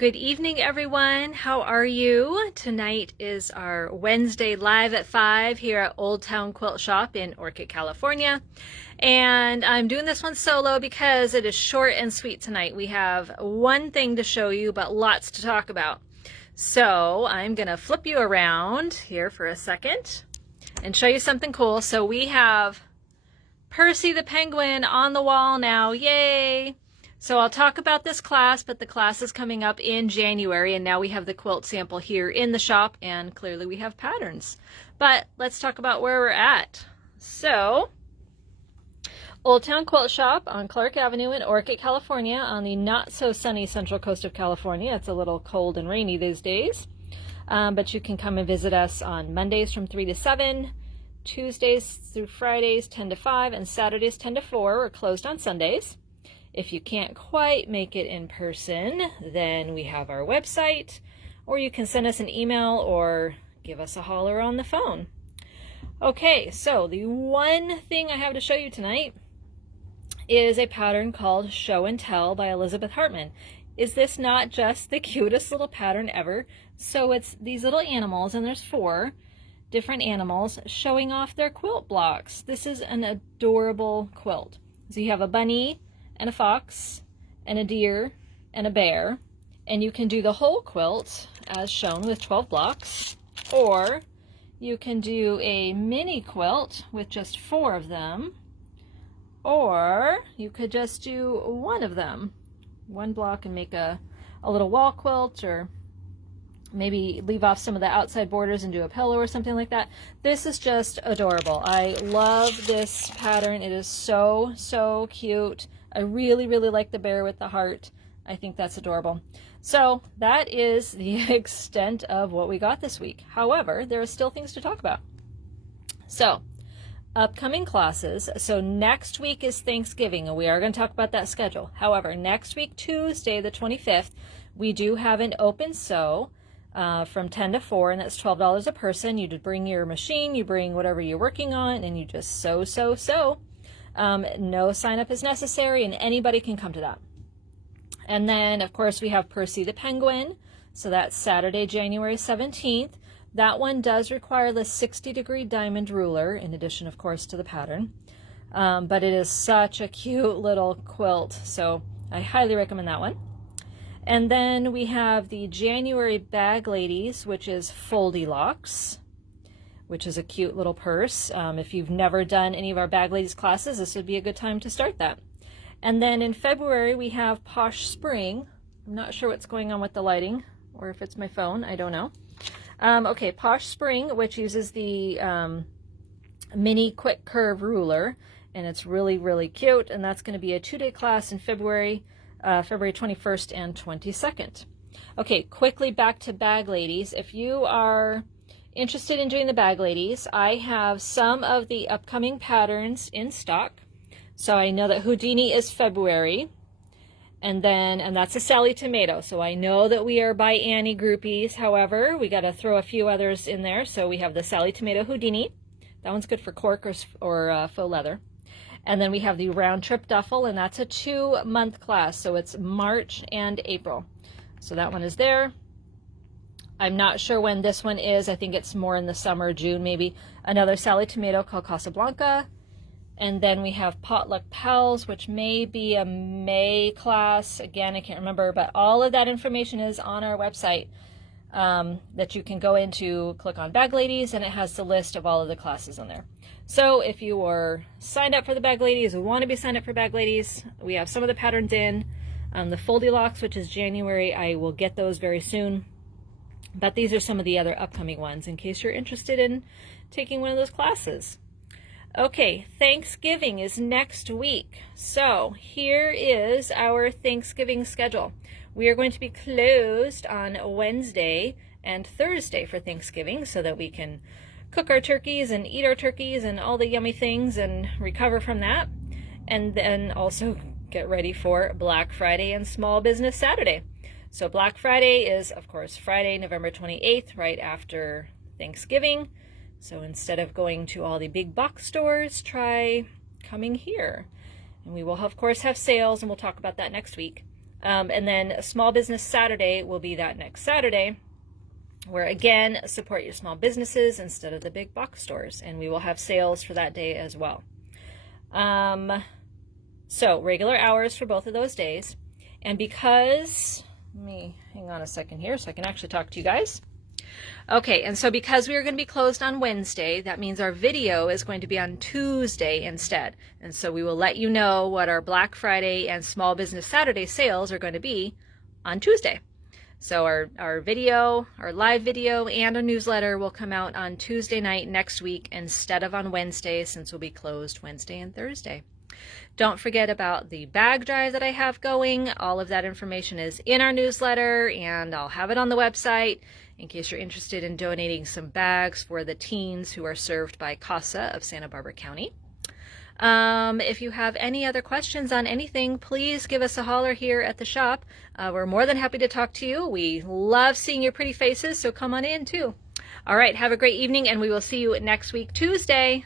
Good evening, everyone. How are you? Tonight is our Wednesday live at 5 here at Old Town Quilt Shop in Orchid, California. And I'm doing this one solo because it is short and sweet tonight. We have one thing to show you, but lots to talk about. So I'm going to flip you around here for a second and show you something cool. So we have Percy the Penguin on the wall now. Yay! So I'll talk about this class, but the class is coming up in January, and now we have the quilt sample here in the shop, and clearly we have patterns. But let's talk about where we're at. So, Old Town Quilt Shop on Clark Avenue in Orchid, California, on the not-so-sunny central coast of California. It's a little cold and rainy these days, but you can come and visit us on Mondays from 3 to 7, Tuesdays through Fridays 10 to 5, and Saturdays 10 to 4. We're closed on Sundays. If you can't quite make it in person, then we have our website, or you can send us an email or give us a holler on the phone. Okay, so the one thing I have to show you tonight is a pattern called Show and Tell by Elizabeth Hartman. Is this not just the cutest little pattern ever? So it's these little animals, and there's 4 different animals showing off their quilt blocks. This is an adorable quilt. So you have a bunny, and a fox, and a deer, and a bear, and you can do the whole quilt as shown with 12 blocks, or you can do a mini quilt with just 4 of them, or you could just do 1 of them, 1 block, and make a little wall quilt, or maybe leave off some of the outside borders and do a pillow or something like that. This is just adorable. I love this pattern. It is so cute. I really like the bear with the heart. I think that's adorable. So that is the extent of what we got this week. However, there are still things to talk about. So, upcoming classes. So next week is Thanksgiving, and we are going to talk about that schedule. However, next week, Tuesday the 25th, we do have an open sew from 10 to 4, and that's $12 a person. You just bring your machine, you bring whatever you're working on, and you just sew. No sign up is necessary, and anybody can come to that. And then, of course, we have Percy the Penguin. So that's Saturday, January 17th. That one does require the 60-degree diamond ruler, in addition, of course, to the pattern. But it is such a cute little quilt, so I highly recommend that one. And then we have the January Bag Ladies, which is Foldylocks, which is a cute little purse. If you've never done any of our Bag Ladies classes, this would be a good time to start that. And then in February, we have Posh Spring. I'm not sure what's going on with the lighting, or if it's my phone, I don't know. Okay, Posh Spring, which uses the mini quick curve ruler, and it's really cute, and that's going to be a 2-day class in February, February 21st and 22nd. Okay, quickly back to Bag Ladies. If you are interested in doing the Bag Ladies, I have some of the upcoming patterns in stock. So I know that Houdini is February, and that's a Sally Tomato. So I know that we are by Annie groupies. However, we got to throw a few others in there. So we have the Sally Tomato Houdini. That one's good for cork or faux leather. And then we have the Round Trip Duffel, and that's a 2-month class. So it's March and April. So that one is there. I'm not sure when this one is. I think it's more in the summer, June maybe. Another Sally Tomato called Casablanca. And then we have Potluck Pals, which may be a May class. Again, I can't remember, but all of that information is on our website that you can go into, click on Bag Ladies, and it has the list of all of the classes on there. So if you are signed up for the Bag Ladies or want to be signed up for Bag Ladies, we have some of the patterns in. The Foldylocks, which is January, I will get those very soon. But these are some of the other upcoming ones in case you're interested in taking one of those classes. Okay, Thanksgiving is next week. So here is our Thanksgiving schedule. We are going to be closed on Wednesday and Thursday for Thanksgiving so that we can cook our turkeys and eat our turkeys and all the yummy things and recover from that. And then also get ready for Black Friday and Small Business Saturday. So Black Friday is, of course, Friday, November 28th, right after Thanksgiving. So instead of going to all the big box stores, try coming here. And we will, of course, have sales, and we'll talk about that next week. And then Small Business Saturday will be that next Saturday, where again, support your small businesses instead of the big box stores. And we will have sales for that day as well. So regular hours for both of those days. And because, let me hang on a second here so I can actually talk to you guys. Okay, and so because we are going to be closed on Wednesday, that means our video is going to be on Tuesday instead. And so we will let you know what our Black Friday and Small Business Saturday sales are going to be on Tuesday. So our video, our live video, and our newsletter will come out on Tuesday night next week instead of on Wednesday, since we'll be closed Wednesday and Thursday. Don't forget about the bag drive that I have going. All of that information is in our newsletter, and I'll have it on the website in case you're interested in donating some bags for the teens who are served by CASA of Santa Barbara County. If you have any other questions on anything, please give us a holler here at the shop. We're more than happy to talk to you. We love seeing your pretty faces, so come on in too. All right, have a great evening, and we will see you next week, Tuesday.